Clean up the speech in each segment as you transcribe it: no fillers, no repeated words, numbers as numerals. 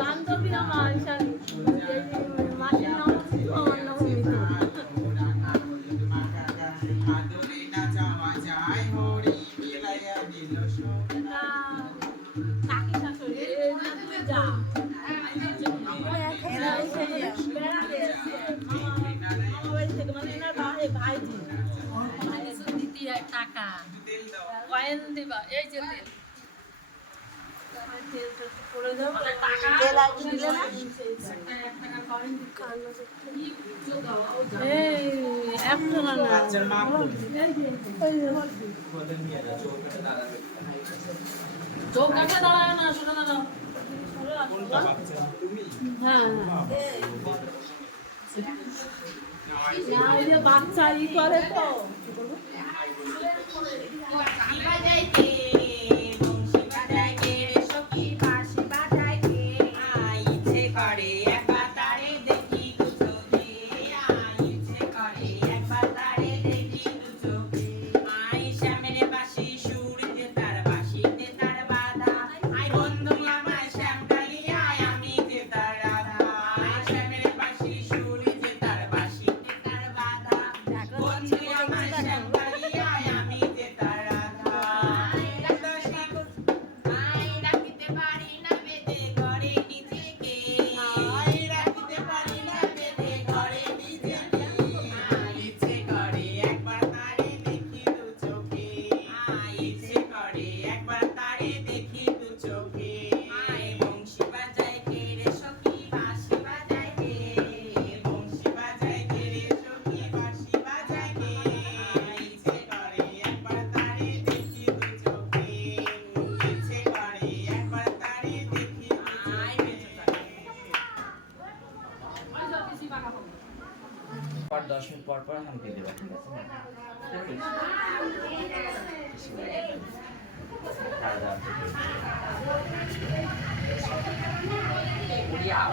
বান্ধবী আমার মাসির নাম আমার নাম মিতু। কাকি শাশুড়ি যা ভাইজি টাকা কয়েন দিবা এই যে চৌকাঠে দাঁড়ায় না শোনা দাঁড়াও। হ্যাঁ বাচ্চা ই করে তো पर 10 मिनट पर हम दे देगा ठीक है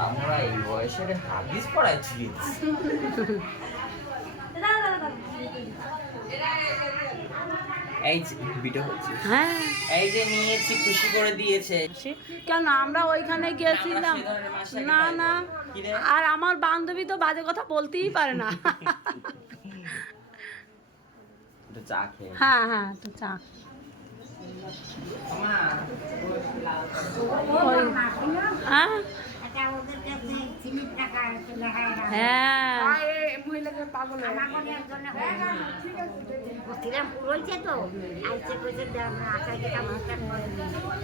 আমরা এই বয়সে হাদিস পড়াইছি এই ভিডিও হচ্ছে হ্যাঁ এই যে নিয়েছি খুশি করে দিয়েছে কেন আমরা ওইখানে গিয়েছিলাম না না আর আমার বান্ধবী তো বাজে কথা বলতেই পারে না একটু চা খেয়ে হ্যাঁ হ্যাঁ তো চা হ্যাঁ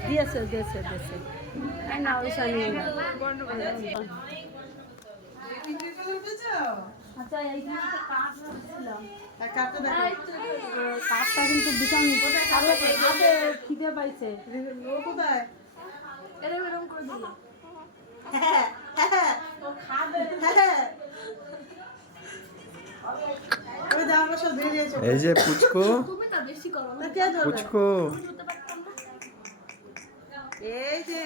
দিয়েছে দিয়েছে দিয়েছে না ওইসা নিয়ে আচ্ছা এইখানে একটা কাঠ রাখছিলাম কাঠটা কিন্তু ভীষণ হাতে খিদে পাইছে কোথায় এরকম করে দিল এই যে পুচকু পুচকু এই যে